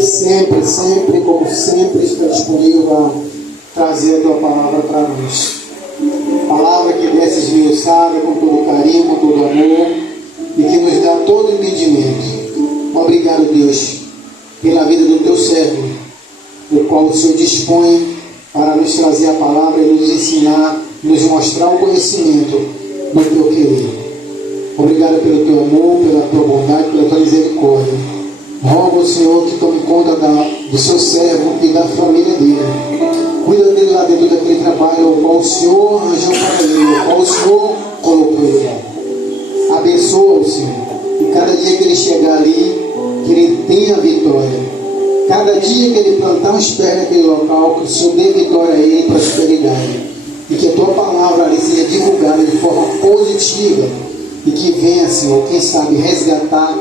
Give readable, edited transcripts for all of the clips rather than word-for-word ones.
Sempre, sempre, como sempre, está disponível a trazer a tua palavra para nós. Palavra que desce esmiuçada com todo carinho, com todo amor e que nos dá todo entendimento. Obrigado, Deus, pela vida do teu servo, o qual o Senhor dispõe para nos trazer a palavra e nos ensinar, nos mostrar o conhecimento do teu querer. Obrigado pelo teu amor, pela tua bondade, pela tua misericórdia. Rogo ao Senhor que tome conta do seu servo e da família dele. Cuida dele lá dentro daquele trabalho, o qual o Senhor arranjou para ele, o qual o Senhor colocou ele. Abençoa o Senhor. E cada dia que ele chegar ali, que ele tenha vitória. Cada dia que ele plantar os pés naquele local, que o Senhor dê vitória a ele e prosperidade. E que a tua palavra ali seja divulgada de forma positiva. E que venha, Senhor, quem sabe, resgatar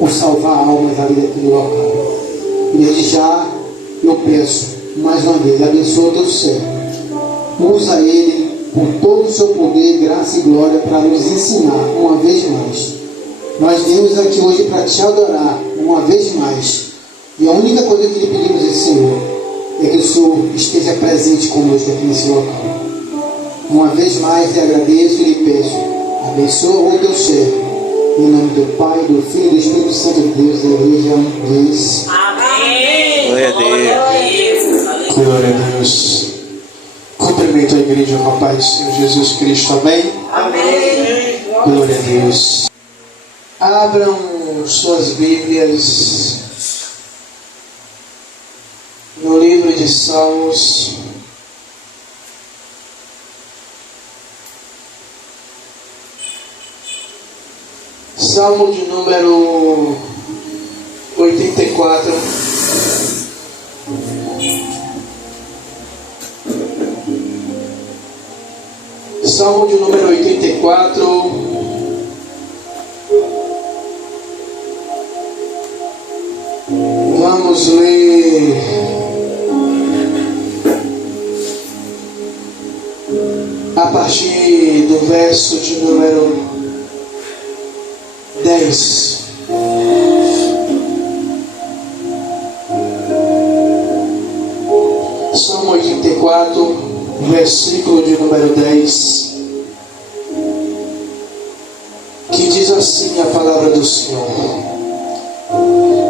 ou salvar almas ali daquele local. E desde já eu peço, mais uma vez, abençoa o teu servo. Usa ele com todo o seu poder, graça e glória para nos ensinar uma vez mais. Nós viemos aqui hoje para te adorar uma vez mais. E a única coisa que lhe pedimos, Senhor, é que o Senhor esteja presente conosco aqui nesse local. Uma vez mais lhe agradeço e lhe peço, abençoa o teu servo. Em nome do Pai, do Filho e do Espírito Santo de Deus, a igreja diz: Amém. Glória a Deus. Glória a Deus. Cumprimento a igreja com a paz do Senhor Jesus Cristo. Amém? Amém. Glória a Deus. Abram suas Bíblias no livro de Salmos. Salmo de número 84. Salmo de número 84. Vamos ler a partir do verso de número 10. Salmo 84, versículo de número 10, que diz assim a palavra do Senhor: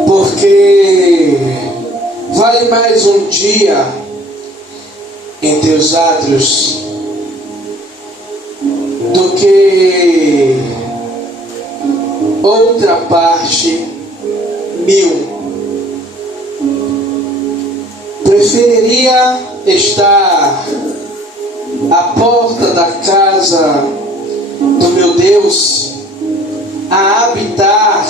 porque vale mais um dia em teus átrios do que outra parte 1000. Preferiria estar à porta da casa do meu Deus a habitar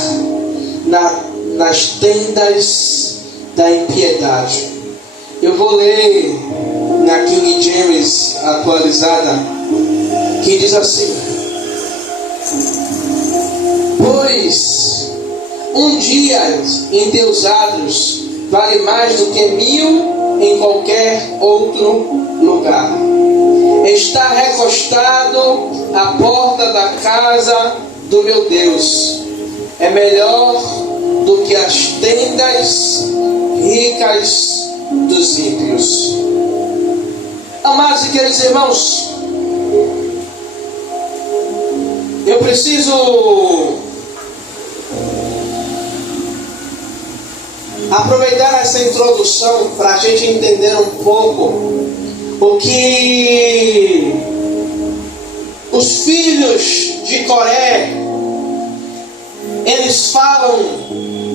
nas tendas da impiedade. Eu vou ler na King James atualizada, que diz assim: pois um dia em teus átrios vale mais do que 1000 em qualquer outro lugar. Está recostado à porta da casa do meu Deus é melhor do que as tendas ricas dos ímpios. Amados e queridos irmãos, eu preciso aproveitar essa introdução para a gente entender um pouco o que os filhos de Coré eles falam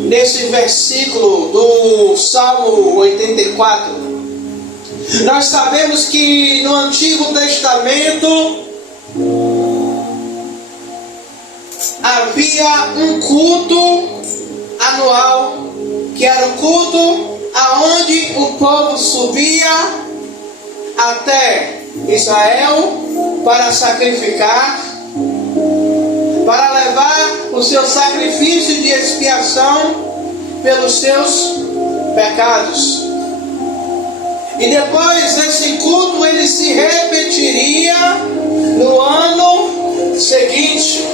nesse versículo do Salmo 84. Nós sabemos que no Antigo Testamento havia um culto anual, que era o culto aonde o povo subia até Israel para sacrificar, para levar o seu sacrifício de expiação pelos seus pecados. E depois esse culto ele se repetiria no ano seguinte.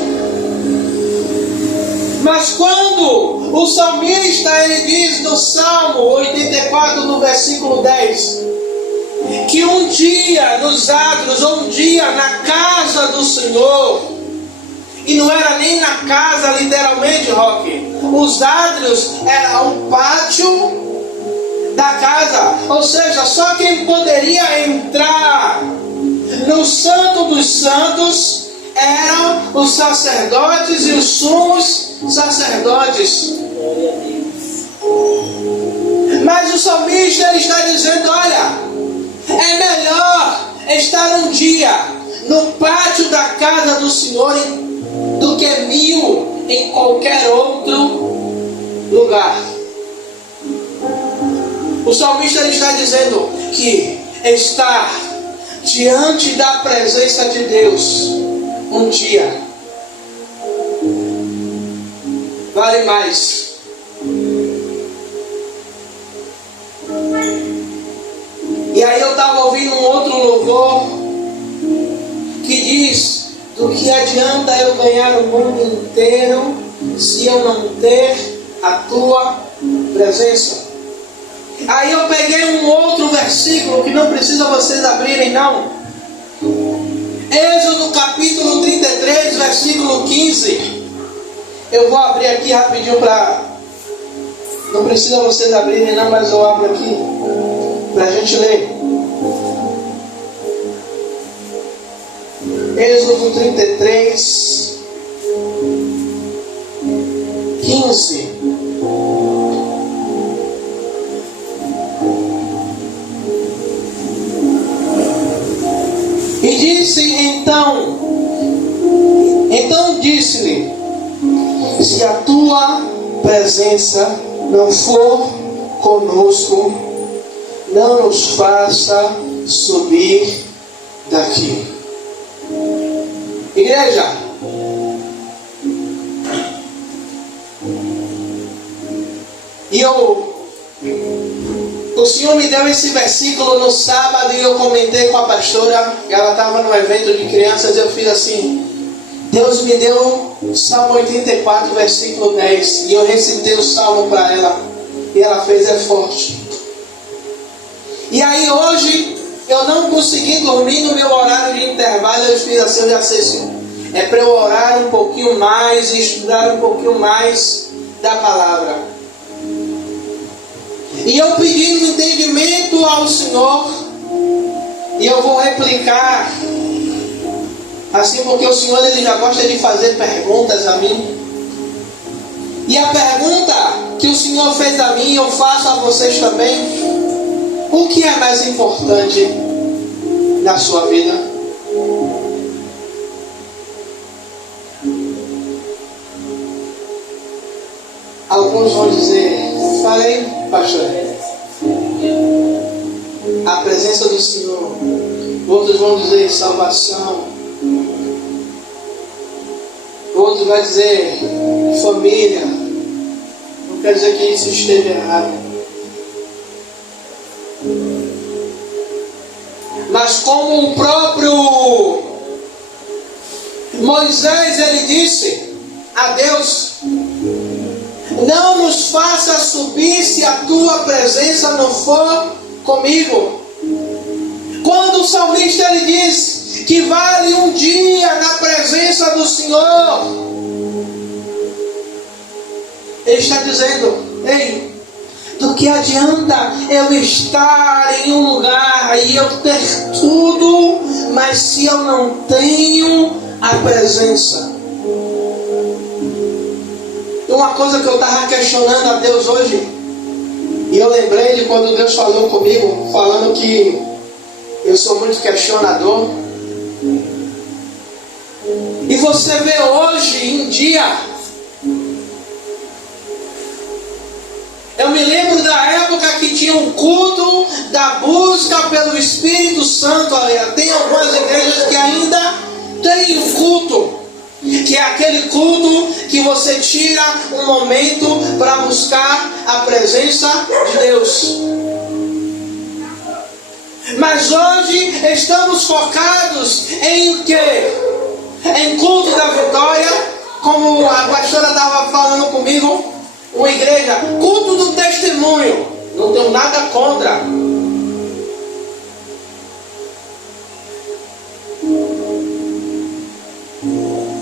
Mas quando O salmista, ele diz no Salmo 84, no versículo 10, que um dia nos átrios, ou um dia na casa do Senhor, e não era nem na casa literalmente, Roque, os átrios eram o pátio da casa, ou seja, só quem poderia entrar no Santo dos Santos eram os sacerdotes e os sumos sacerdotes. Mas o salmista, ele está dizendo: olha, é melhor estar um dia no pátio da casa do Senhor do que 1000 em qualquer outro lugar. O salmista, ele está dizendo que estar diante da presença de Deus um dia vale mais. E aí eu estava ouvindo um outro louvor que diz: do que adianta eu ganhar o mundo inteiro se eu não ter a tua presença? Aí eu peguei um outro versículo que não precisa vocês abrirem não. Êxodo capítulo 33, versículo 15. Eu vou abrir aqui rapidinho para... Não precisa vocês abrirem não, mas eu abro aqui para a gente ler. Êxodo 33, 15. E disse então disse-lhe: se a tua presença não for conosco, não nos faça subir daqui. Igreja, o Senhor me deu esse versículo no sábado e eu comentei com a pastora. Ela estava no evento de crianças e eu fiz assim: Deus me deu o Salmo 84, versículo 10, e eu recitei o Salmo para ela e ela fez: é forte. E aí hoje eu não consegui dormir no meu horário de intervalo. Eu fiz assim: eu já sei, Senhor, é para eu orar um pouquinho mais e estudar um pouquinho mais da palavra. E eu pedi um entendimento ao Senhor, e eu vou replicar assim, porque o Senhor, ele já gosta de fazer perguntas a mim. E a pergunta que o Senhor fez a mim, eu faço a vocês também: o que é mais importante na sua vida? Alguns vão dizer: falei, pastor, a presença do Senhor. Outros vão dizer: salvação. Outros vão dizer: família. Não quer dizer que isso esteja errado, mas como o próprio Moisés, ele disse a Deus: não nos faça subir se a tua presença não for comigo. Quando o salmista, ele diz que vale um dia na presença do Senhor, ele está dizendo: ei, do que adianta eu estar em um lugar e eu ter tudo, mas se eu não tenho a presença? Uma coisa que eu estava questionando a Deus hoje, e eu lembrei de quando Deus falou comigo, falando que eu sou muito questionador. E você vê hoje em dia, eu me lembro da época que tinha um culto da busca pelo Espírito Santo. Tem algumas igrejas que ainda tem um culto, que é aquele culto que você tira um momento para buscar a presença de Deus. Mas hoje estamos focados em o quê? Em culto da vitória, como a pastora estava falando comigo. uma igreja, culto do testemunho, não tenho nada contra.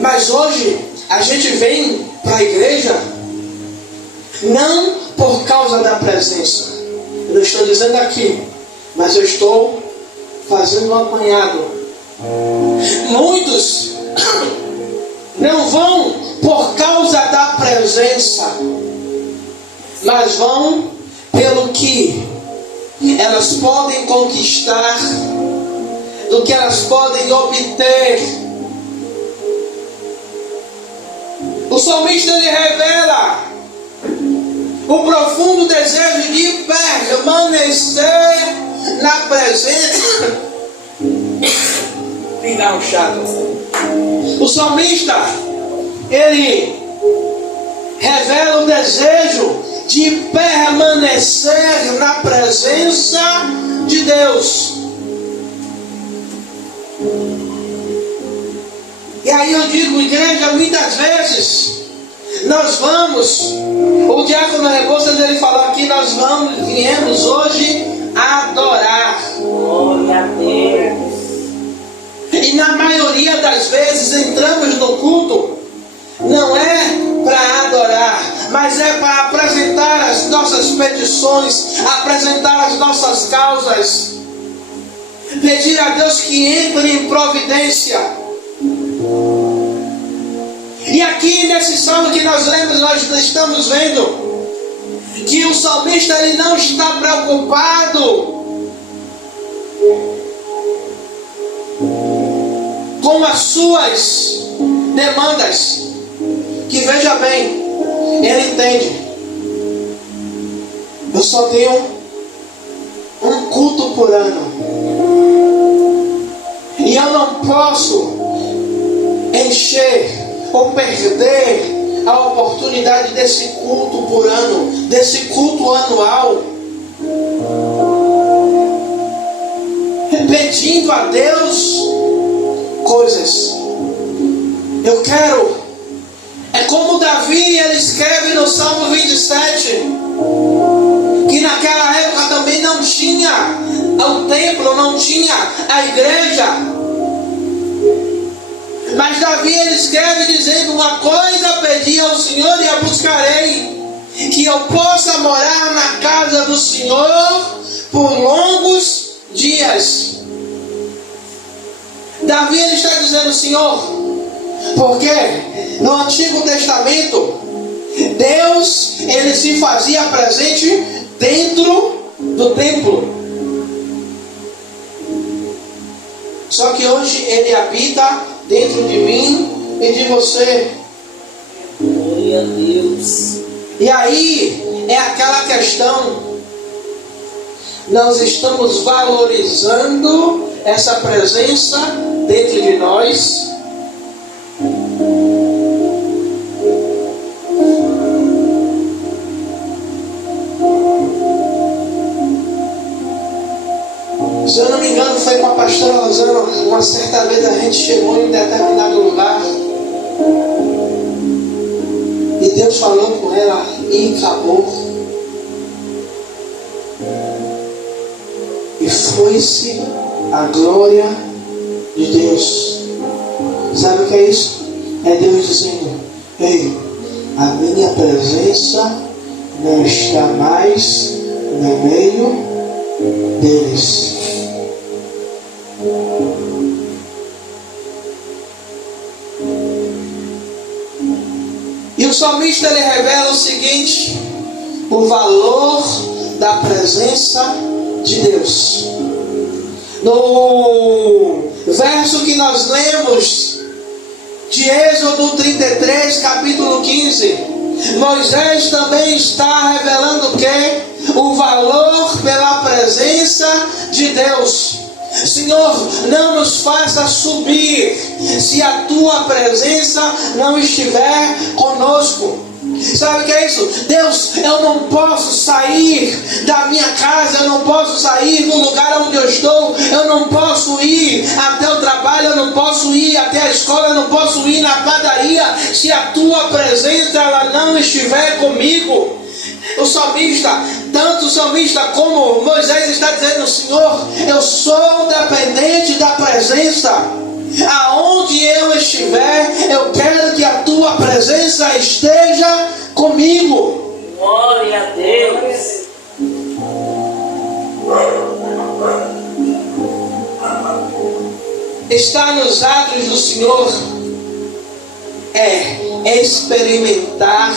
Mas hoje a gente vem para a igreja não por causa da presença. Eu não estou dizendo aqui, mas eu estou fazendo um apanhado. Muitos não vão por causa da presença, mas vão pelo que elas podem conquistar, do que elas podem obter. O salmista ele revela o profundo desejo de permanecer na presença. Ligar um chato. O salmista ele revela o desejo de permanecer na presença de Deus. E aí eu digo, igreja, muitas vezes nós vamos, o diácono Rebouças ele falou aqui, nós viemos hoje adorar. Glória a Deus. E na maioria das vezes entramos no culto, não é para adorar, mas é para apresentar as nossas petições, apresentar as nossas causas, pedir a Deus que entre em providência. E aqui nesse salmo que nós lemos, nós estamos vendo que o salmista ele não está preocupado com as suas demandas. Que veja bem, ele entende. Eu só tenho um culto por ano. E eu não posso encher ou perder a oportunidade desse culto por ano, desse culto anual, pedindo a Deus coisas. Eu quero, é como Davi, ele escreve no Salmo 27, que naquela época também não tinha o templo, não tinha a igreja. Mas Davi ele escreve dizendo: uma coisa pedi ao Senhor e a buscarei, que eu possa morar na casa do Senhor por longos dias. Davi ele está dizendo: Senhor, porque no Antigo Testamento Deus ele se fazia presente dentro do templo. Só que hoje ele habita dentro de mim e de você. Glória a Deus. E aí é aquela questão, nós estamos valorizando essa presença dentro de nós. Se eu não me engano, foi com a pastora Rosana, uma certa vez a gente chegou em um determinado lugar e Deus falou com ela e acabou. E foi-se a glória de Deus. Sabe o que é isso? É Deus dizendo: ei, a minha presença não está mais no meio deles. E o salmista ele revela o seguinte: o valor da presença de Deus. No verso que nós lemos de Êxodo 33, capítulo 15, Moisés também está revelando o que? O valor pela presença de Deus. Senhor, não nos faça subir se a tua presença não estiver conosco. Sabe o que é isso? Deus, eu não posso sair da minha casa, eu não posso sair do lugar onde eu estou, eu não posso ir até o trabalho, eu não posso ir até a escola, eu não posso ir na padaria se a tua presença ela não estiver comigo. O salmista, tanto o salmista como Moisés está dizendo: Senhor, eu sou dependente da presença. Aonde eu estiver, eu quero que a tua presença esteja comigo. Glória a Deus. Estar nos atos do Senhor é experimentar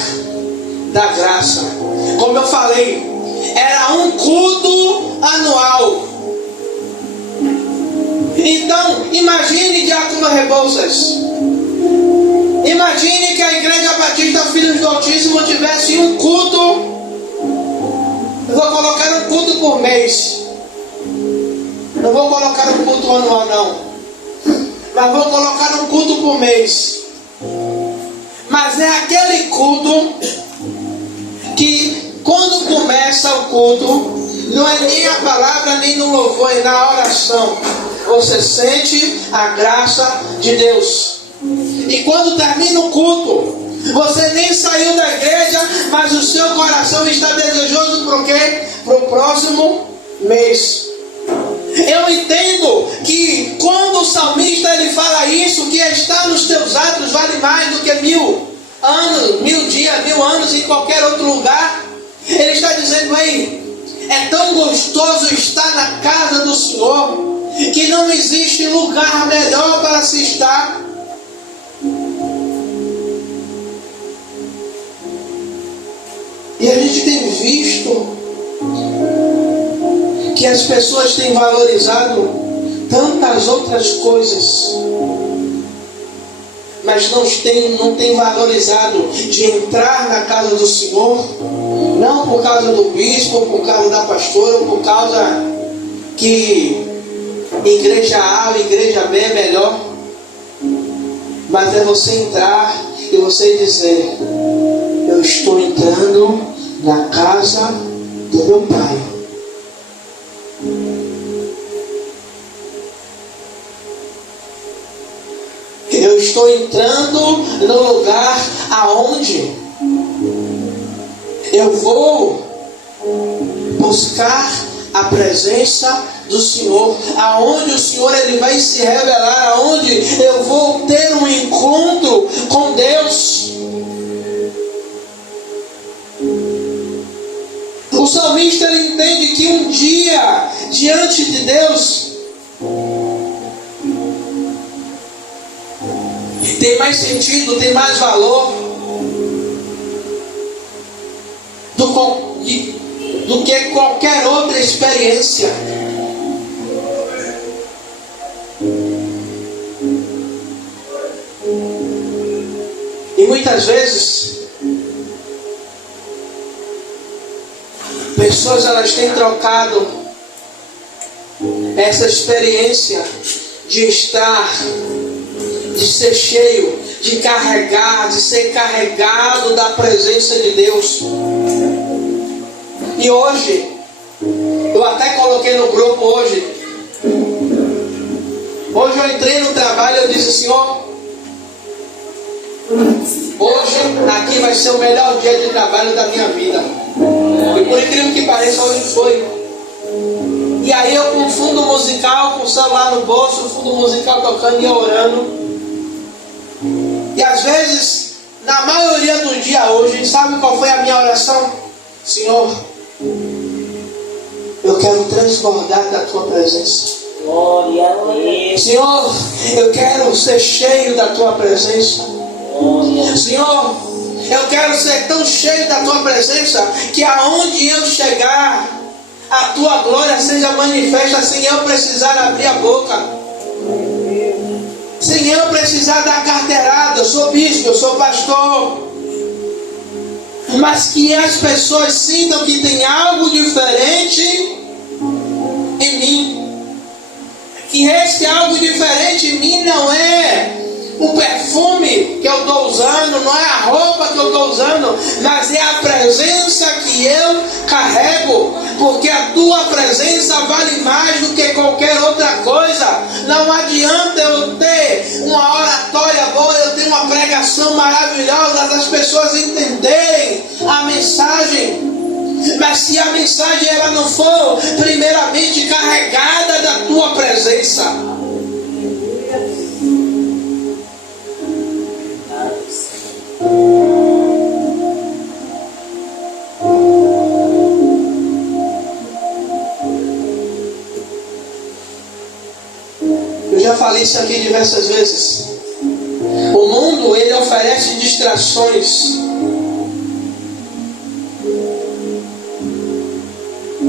da graça. Como eu falei, era um culto anual. Então, imagine, Diácono Rebouças, imagine que a Igreja Batista Filhos do Altíssimo tivesse um culto. Eu vou colocar um culto por mês. Não vou colocar um culto anual, não. Mas vou colocar um culto por mês. Mas é aquele culto que, quando começa o culto, não é nem a palavra, nem no louvor, é na oração. Você sente a graça de Deus. E quando termina o culto, você nem saiu da igreja, mas o seu coração está desejoso para o quê? Para o próximo mês. Eu entendo que quando o salmista ele fala isso, que está nos teus atos vale mais do que 1000 anos, 1000 dias, 1000 anos em qualquer outro lugar. Ele está dizendo: ei, é tão gostoso estar na casa do Senhor, que não existe lugar melhor para se estar. E a gente tem visto que as pessoas têm valorizado tantas outras coisas, mas não tem valorizado de entrar na casa do Senhor, não por causa do bispo, por causa da pastora, por causa que igreja A ou igreja B é melhor, mas é você entrar e você dizer: eu estou entrando na casa do meu Pai. Eu estou entrando no lugar aonde eu vou buscar a presença do Senhor, aonde o Senhor ele vai se revelar, aonde eu vou ter um encontro com Deus. O salmista ele entende que um dia diante de Deus tem mais sentido, tem mais valor do que qualquer outra experiência. E muitas vezes pessoas elas têm trocado essa experiência de estar, de ser cheio, de carregar, de ser carregado da presença de Deus. E hoje, eu até coloquei no grupo hoje eu entrei no trabalho e eu disse: Senhor, hoje aqui vai ser o melhor dia de trabalho da minha vida. E por incrível que pareça, hoje foi. E aí eu com fundo musical, com o celular no bolso, o fundo musical tocando e eu orando. E às vezes, na maioria do dia hoje, sabe qual foi a minha oração? Senhor, eu quero transbordar da tua presença. Glória a Deus. Senhor, eu quero ser cheio da tua presença. Senhor, eu quero ser tão cheio da tua presença que aonde eu chegar, a tua glória seja manifesta sem eu precisar abrir a boca, sem eu precisar dar carteirada. Eu sou bispo, eu sou pastor, mas que as pessoas sintam que tem algo diferente em mim. Que esse algo diferente em mim não é o perfume que eu estou usando, não é a roupa que eu estou usando, mas é a presença que eu carrego. porque a tua presença vale mais do que qualquer outra coisa. Não adianta eu ter uma oratória boa, eu ter uma pregação maravilhosa, as pessoas entenderem a mensagem, mas se a mensagem ela não for primeiramente carregada da tua presença, eu já falei isso aqui diversas vezes. O mundo ele oferece distrações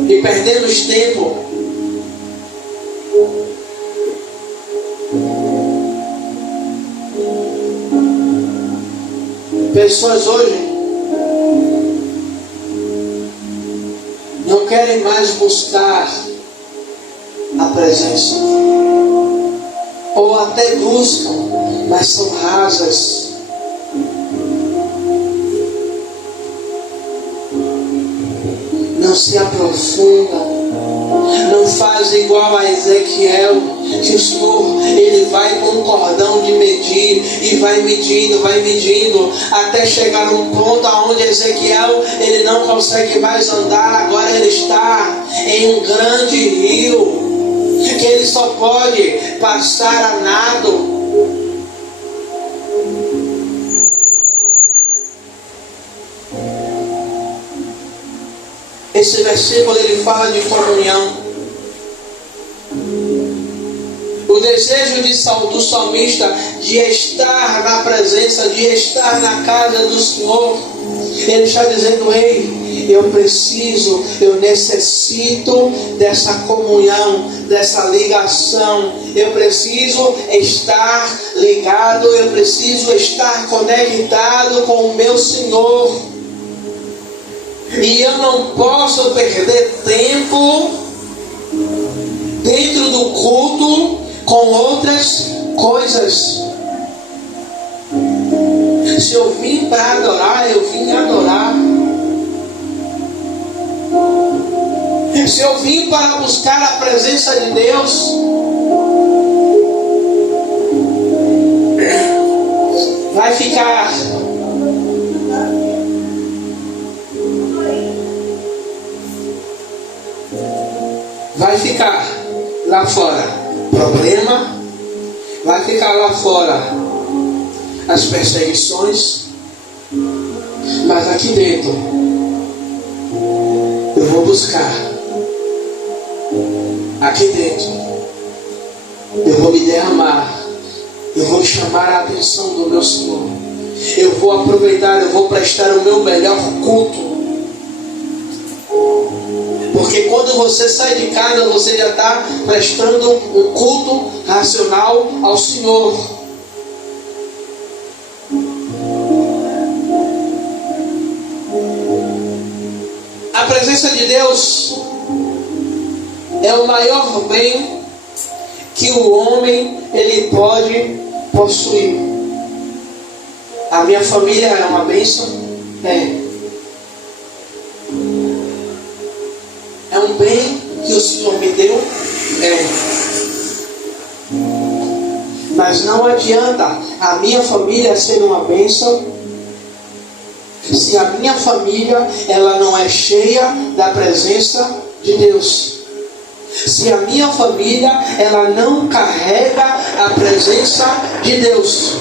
e perdemos tempo pessoas hoje não querem mais buscar a presença, ou até buscam, mas são rasas. Não se aprofundam, não faz igual a Ezequiel, que o Senhor ele vai com um cordão de medir e vai medindo até chegar a um ponto onde Ezequiel ele não consegue mais andar. Agora ele está em um grande rio que ele só pode passar a nado. Esse versículo ele fala de comunhão. O desejo do salmista de estar na presença, de estar na casa do Senhor. Ele está dizendo: ei, eu preciso, eu necessito dessa comunhão, dessa ligação. Eu preciso estar ligado, eu preciso estar conectado com o meu Senhor. E eu não posso perder tempo dentro do culto com outras coisas. Se eu vim para adorar, eu vim adorar. Se eu vim para buscar a presença de Deus, vai ficar lá fora problema, vai ficar lá fora as perseguições, mas aqui dentro eu vou buscar. Aqui dentro eu vou me derramar, eu vou chamar a atenção do meu Senhor, eu vou aproveitar, eu vou prestar o meu melhor culto. Porque quando você sai de casa, você já está prestando um culto racional ao Senhor. A presença de Deus é o maior bem que o homem ele pode possuir. A minha família é uma bênção? É um bem que o Senhor me deu? Mas não adianta a minha família ser uma bênção se a minha família ela não é cheia da presença de Deus. Se a minha família ela não carrega a presença de Deus.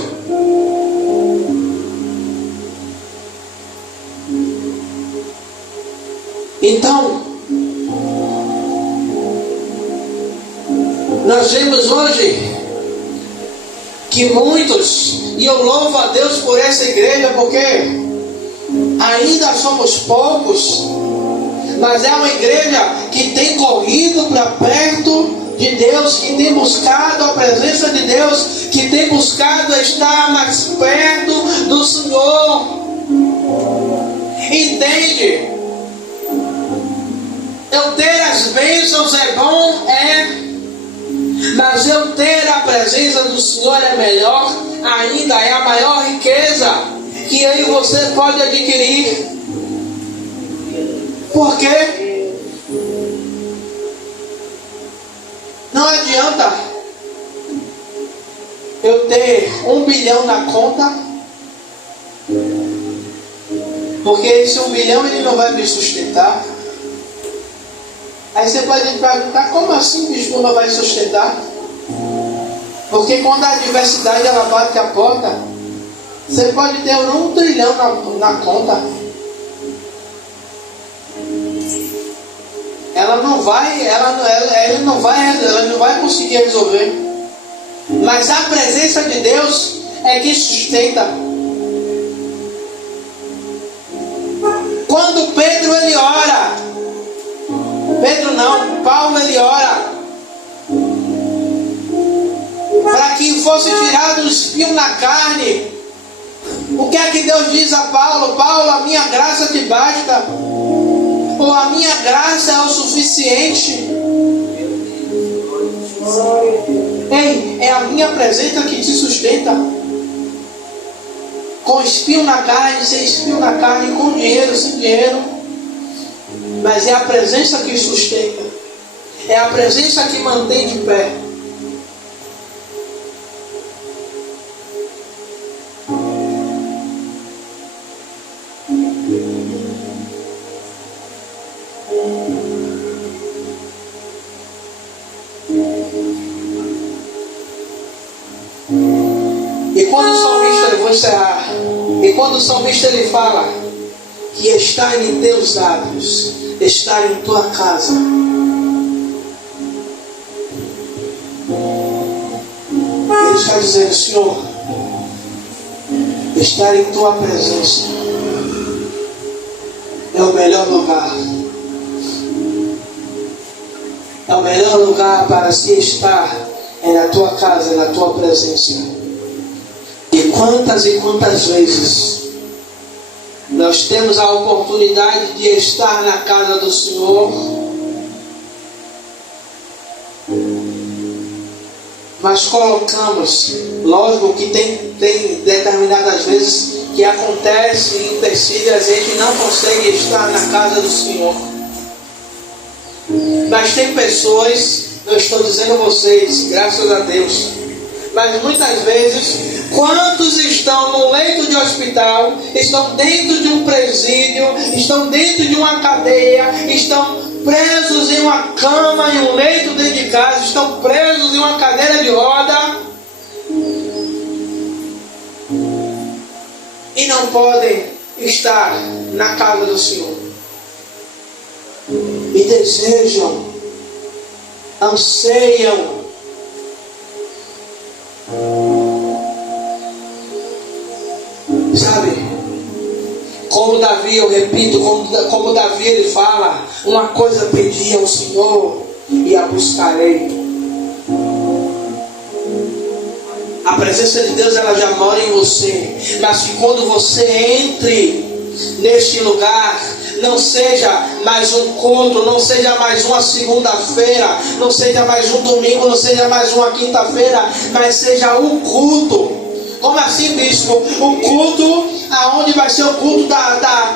Então, nós vemos hoje que muitos, e eu louvo a Deus por essa igreja, porque ainda somos poucos, mas é uma igreja que tem corrido para perto de Deus, que tem buscado a presença de Deus, que tem buscado estar mais perto do Senhor. Entende? Eu ter as bênçãos é bom, mas eu ter a presença do Senhor é melhor ainda, é a maior riqueza que eu e você pode adquirir. Por quê? Não adianta eu ter 1 bilhão na conta, porque esse 1 bilhão ele não vai me sustentar. Aí você pode me perguntar, como assim, bispo, não vai sustentar? Porque quando a adversidade ela bate a porta, você pode ter 1 trilhão na conta. Ela não vai conseguir resolver. Mas a presença de Deus é que sustenta. Quando Pedro ele ora, Paulo ele ora para que fosse tirado o espinho na carne. O que é que Deus diz a Paulo? Paulo, a minha graça te basta, ou a minha graça é o suficiente. Ei, é a minha presença que te sustenta. Com espinho na carne, sem espinho na carne, com dinheiro, sem dinheiro. Mas é a presença que sustenta. É a presença que mantém de pé. E quando o salmista, eu vou encerrar. E quando o salmista ele fala que estar em teus atos, estar em tua casa, ele está dizendo, Senhor, estar em tua presença é o melhor lugar. É o melhor lugar para se estar, é na tua casa, é na tua presença. E quantas vezes nós temos a oportunidade de estar na casa do Senhor, mas colocamos, lógico que tem determinadas vezes que acontece e intercede, a gente não consegue estar na casa do Senhor. Mas tem pessoas, eu estou dizendo a vocês, graças a Deus, mas muitas vezes, quantos estão no leito de hospital, estão dentro de um presídio, estão dentro de uma cadeia, estão presos em uma cama, em um leito dentro de casa, estão presos em uma cadeira de roda e não podem estar na casa do Senhor. E desejam, anseiam, sabe, como Davi, eu repito, como Davi ele fala, uma coisa pedi ao Senhor e a buscarei. A presença de Deus ela já mora em você, mas que quando você entre neste lugar, não seja mais um culto, não seja mais uma segunda-feira, não seja mais um domingo, não seja mais uma quinta-feira, mas seja um culto. Como assim, bispo? O culto, aonde vai ser o culto da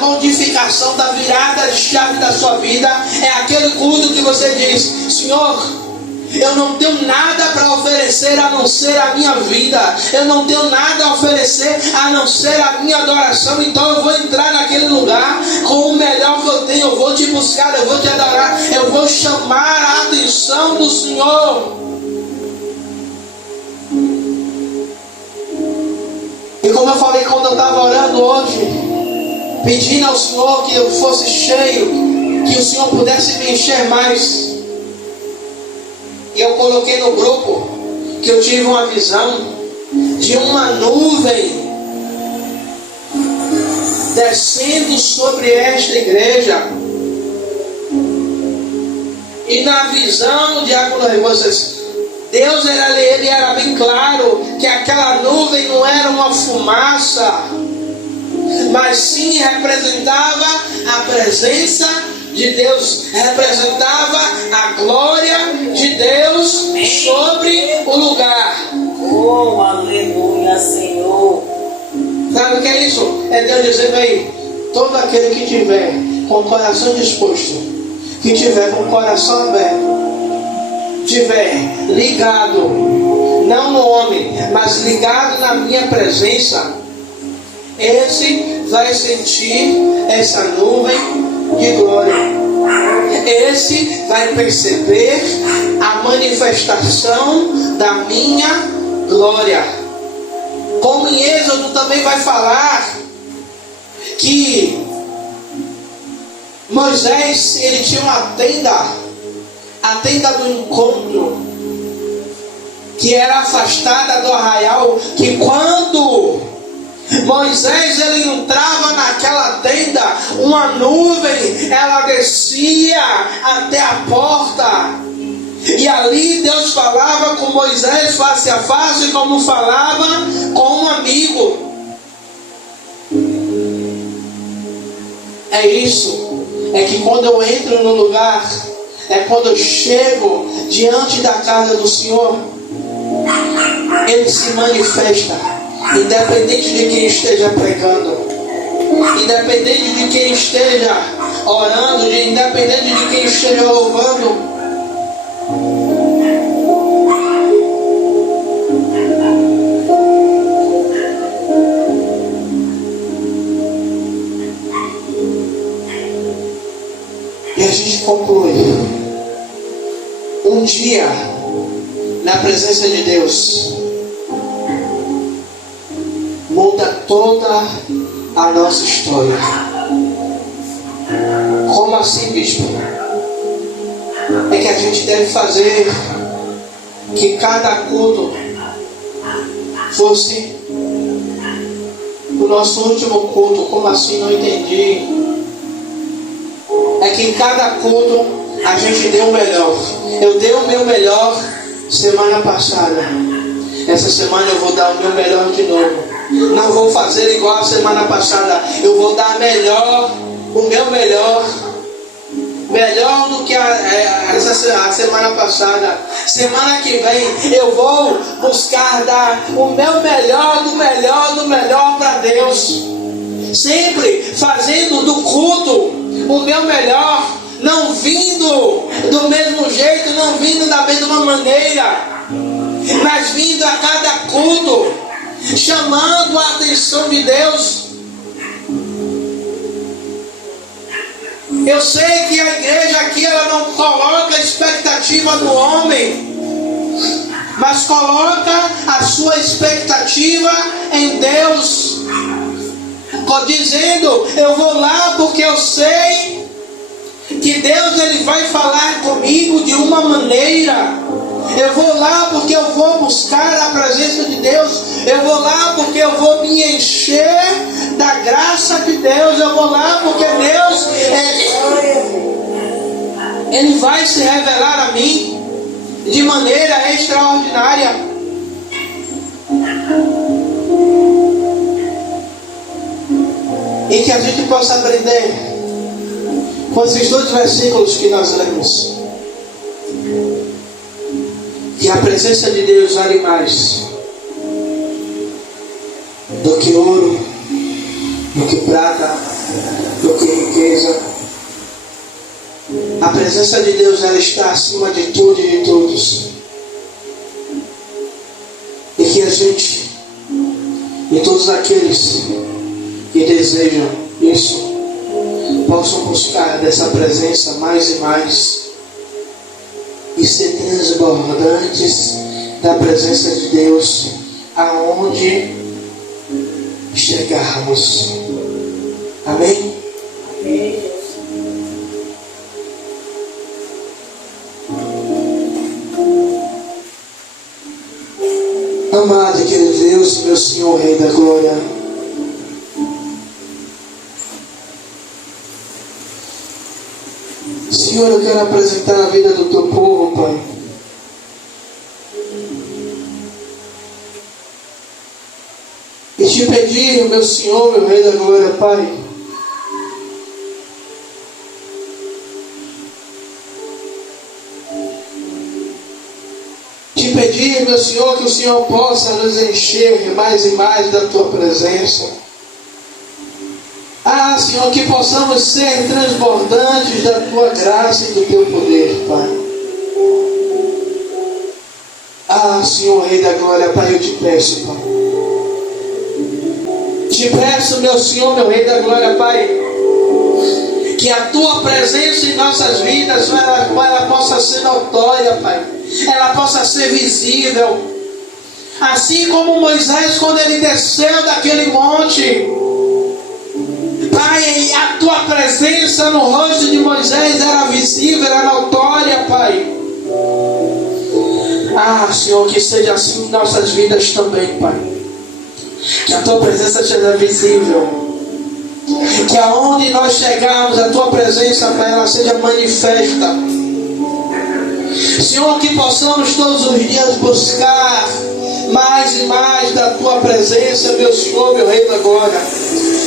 modificação, da virada de chave da sua vida, é aquele culto que você diz, Senhor, eu não tenho nada para oferecer a não ser a minha vida. Eu não tenho nada a oferecer a não ser a minha adoração. Então eu vou entrar naquele lugar com o melhor que eu tenho. Eu vou te buscar, eu vou te adorar. Eu vou chamar a atenção do Senhor. E como eu falei quando eu estava orando hoje, pedindo ao Senhor que eu fosse cheio, que o Senhor pudesse me encher mais. E eu coloquei no grupo que eu tive uma visão de uma nuvem descendo sobre esta igreja. E na visão de vocês, Deus ele era bem claro que aquela nuvem não era uma fumaça, mas sim representava a presença de Deus, representava a glória de Deus sobre o lugar. Oh, aleluia, Senhor. Sabe o que é isso? É Deus dizendo aí, todo aquele que tiver com o coração disposto, que tiver com o coração aberto, estiver ligado, não no homem, mas ligado na minha presença, esse vai sentir essa nuvem de glória. Esse vai perceber a manifestação da minha glória. Como em Êxodo também vai falar que Moisés, ele tinha uma tenda, a tenda do encontro, que era afastada do arraial, que quando Moisés ele entrava naquela tenda, uma nuvem ela descia até a porta, e ali Deus falava com Moisés face a face, como falava com um amigo. É isso, é que quando eu entro no lugar, é quando eu chego diante da casa do Senhor, Ele se manifesta, independente de quem esteja pregando, independente de quem esteja orando, independente de quem esteja louvando. E a gente conclui. Um dia, na presença de Deus, muda toda a nossa história. Como assim, bispo? É que a gente deve fazer que cada culto fosse o nosso último culto. Como assim? Não entendi. É que em cada culto a gente deu o melhor. Eu dei o meu melhor semana passada. Essa semana eu vou dar o meu melhor de novo. Não vou fazer igual a semana passada. Eu vou dar melhor, o meu melhor. Melhor do que a semana passada. Semana que vem eu vou buscar dar o meu melhor, do melhor para Deus. Sempre fazendo do culto o meu melhor, não vindo do mesmo jeito, não vindo da mesma maneira, mas vindo a cada culto, chamando a atenção de Deus. Eu sei que a igreja aqui ela não coloca a expectativa no homem, mas coloca a sua expectativa em Deus, dizendo: eu vou lá porque eu sei que Deus ele vai falar comigo de uma maneira. Eu vou lá porque eu vou buscar a presença de Deus. Eu vou lá porque eu vou me encher da graça de Deus. Eu vou lá porque Deus ele vai se revelar a mim de maneira extraordinária. E que a gente possa aprender com esses dois versículos que nós lemos, que a presença de Deus vale mais do que ouro, do que prata, do que riqueza. A presença de Deus ela está acima de tudo e de todos. E que a gente e todos aqueles que desejam isso possam buscar dessa presença mais e mais e ser transbordantes da presença de Deus aonde chegarmos. Amém? Amado e querido Deus, meu Senhor, Rei da Glória, Senhor, eu quero apresentar a vida do teu povo, Pai. E te pedir, meu Senhor, meu Rei da Glória, Pai, te pedir, meu Senhor, que o Senhor possa nos encher mais e mais da tua presença. Ah, Senhor, que possamos ser transbordantes da tua graça e do teu poder, Pai. Ah, Senhor, Rei da Glória, Pai, eu te peço, Pai. Te peço, meu Senhor, meu Rei da Glória, Pai, que a Tua presença em nossas vidas, ela possa ser notória, Pai. Ela possa ser visível. Assim como Moisés, quando ele desceu daquele monte, Pai, a Tua presença no rosto de Moisés era visível, era notória, Pai. Ah, Senhor, que seja assim em nossas vidas também, Pai. Que a Tua presença seja visível. Que aonde nós chegarmos, a Tua presença, Pai, ela seja manifesta. Senhor, que possamos todos os dias buscar mais e mais da Tua presença, meu Senhor, meu Rei da Glória.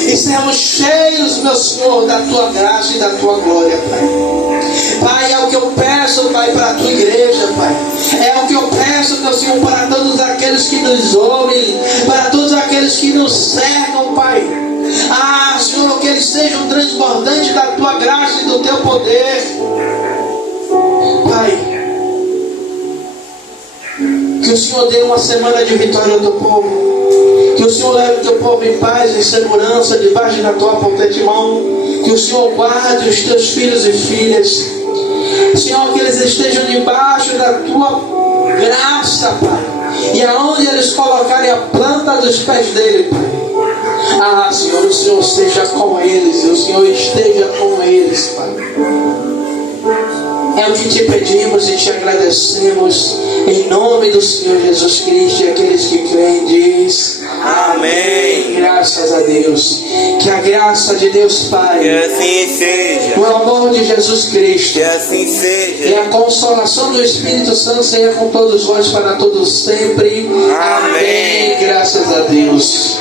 E sermos cheios, meu Senhor, da Tua graça e da Tua glória, Pai. Pai, é o que eu peço, Pai, para a Tua igreja, Pai. É o que eu peço, meu Senhor, para todos aqueles que nos ouvem, para todos aqueles que nos cercam, Pai. Ah, Senhor, que eles sejam transbordantes da Tua graça e do Teu poder. Pai, que o Senhor dê uma semana de vitória ao Teu povo. Que o Senhor leve o Teu povo em paz e segurança debaixo da Tua potente mão. Que o Senhor guarde os Teus filhos e filhas. Senhor, que eles estejam debaixo da Tua graça, Pai. E aonde eles colocarem a planta dos pés dele, Pai. Ah, Senhor, o Senhor seja com eles. E o Senhor esteja com eles, Pai. É o que te pedimos e te agradecemos. Em nome do Senhor Jesus Cristo, e aqueles que creem, diz amém. Graças a Deus. Que a graça de Deus Pai, Que assim seja. o amor de Jesus Cristo Que assim e seja. a consolação do Espírito Santo seja com todos vós para todos sempre. Amém. Graças a Deus.